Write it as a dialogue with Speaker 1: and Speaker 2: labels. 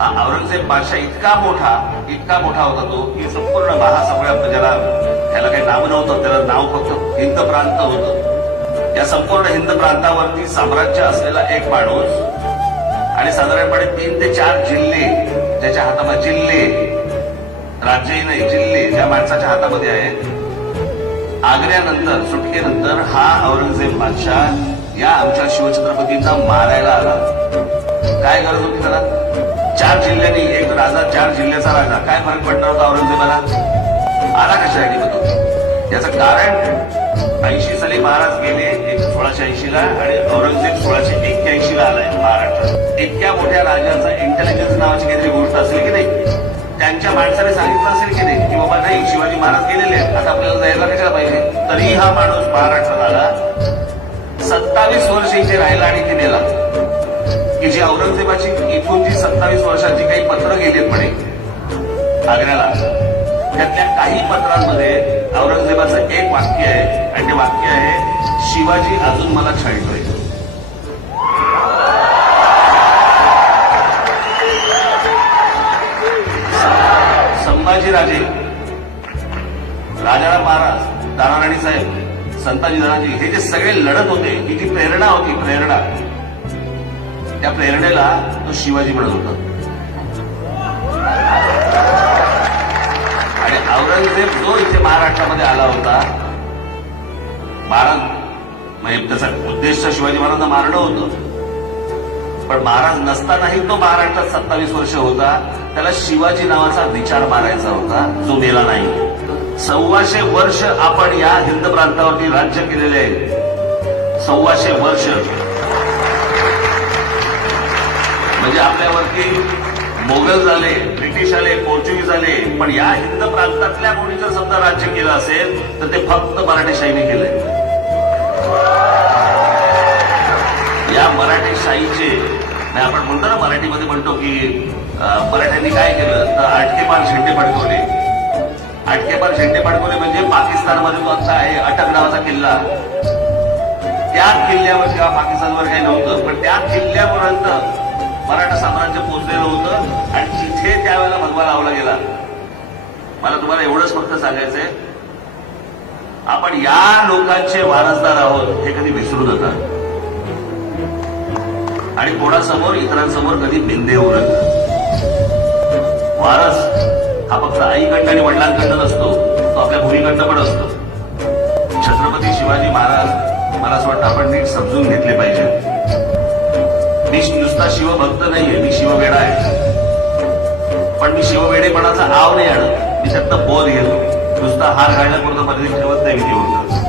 Speaker 1: हा औरंगजेब बादशाह इतका मोठा इतका मोठा होता तो की संपूर्ण महासम्राट ज्याला त्याला काही नाव नव्हतं त्याला नाव फक्त हिंद प्रांत होतं. या संपूर्ण हिंद प्रांतावरती साम्राज्य असलेला एक माणूस आणि साधारणपणे तीन ते चार जिल्हे ज्याच्या हातामध्ये जिल्हे राज्यही नाही जिल्हे ज्या माणसाच्या हातामध्ये आहेत आग्र्यानंतर सुटकेनंतर हा औरंगजेब बादशाह या आमच्या शिवछत्रपतींना मारायला आला. काय गरज होती त्याला? चार जिल्ह्यांनी एक राजा चार जिल्ह्याचा राजा. काय फरक पडणार होता औरंगजेबाला? आला कशासाठी होतो? याचं कारण ऐंशी साली महाराज गेले एक सोळाशे ऐंशी ला आणि औरंगजेब सोळाशे एक्क्याऐंशी ला आलाय महाराष्ट्रात. इतक्या मोठ्या राजाचा इंटेलिजन्स नावाची काहीतरी गोष्ट असेल की नाही? त्यांच्या माणसाने सांगितलं असेल की नाही की बाबा नाही शिवाजी महाराज गेलेले आहेत. आता आपल्याला जायला कशाला पाहिजे? तरी हा माणूस महाराष्ट्रात आला. सत्तावीस वर्ष इथे राहिला आणि इथे नेला. की जी औरंगजेबाची एकोणतीस जी सत्तावीस वर्षाची काही पत्र गेलीत म्हणे आग्र्याला. त्यातल्या काही पत्रांमध्ये औरंगजेबाचं एक वाक्य आहे आणि ते वाक्य आहे शिवाजी अजून मला छळतोय. संभाजीराजे राजाराम महाराज तानाराणी साहेब संताजी दादाजी हे जे सगळे लढत होते ही जी प्रेरणा होती प्रेरणा त्या प्रेरणेला तो शिवाजी म्हणत होता. आणि औरंगजेब जो इथे महाराष्ट्रामध्ये आला होता महाराज म्हणजे त्याचा उद्देश शिवाजी महाराजांना मारणं होतं. पण महाराज नसतानाही तो महाराष्ट्रात सत्तावीस वर्ष होता. त्याला शिवाजी नावाचा विचार मारायचा होता जो मेला नाही. सव्वाशे वर्ष आपण या हिंद प्रांतावरती राज्य केलेले आहे. सव्वाशे वर्ष म्हणजे आपल्यावरती मोगल झाले ब्रिटिश आले पोर्चुगीज आले पण या हिंद प्रांतातल्या कोणी जर समजा राज्य केलं असेल तर ते फक्त मराठेशाहीने केलंय. या मराठेशाहीचे आपण म्हणतो ना मराठीमध्ये म्हणतो की मराठ्यांनी काय केलं तर आटकेपाल झेंडे फडकवले आटकेपाल झेंडे फडकवले म्हणजे पाकिस्तानमध्ये तो आता आहे अटक नावाचा किल्ला. त्या किल्ल्यावर किंवा पाकिस्तानवर काही नव्हतं पण त्या किल्ल्यापर्यंत मराठा साम्राज्य पोचलेलं होतं आणि जिथे त्यावेळेला भगवा लावला गेला. मला तुम्हाला एवढंच फक्त सांगायचंय. आपण या लोकांचे वारसदार आहोत हे कधी विसरू नका. आणि कोणासमोर इतरांसमोर कधी बिंदे होऊ नका. वारस हा फक्त आईकडनं आणि वडिलांकडनं नसतो तो आपल्या भूमीकडनं पण असतो. छत्रपती शिवाजी महाराज मला असं वाटतं आपण नीट समजून घेतले पाहिजे. शिवभक्त नाहीये मी शिववेडा आहे. पण मी शिववेडेपणाचा आव नाही आणत. मी फक्त बोध घेतो. नुसता हार घालण्यापुरतं मर्यादित ठेवत नाही मी निवडणं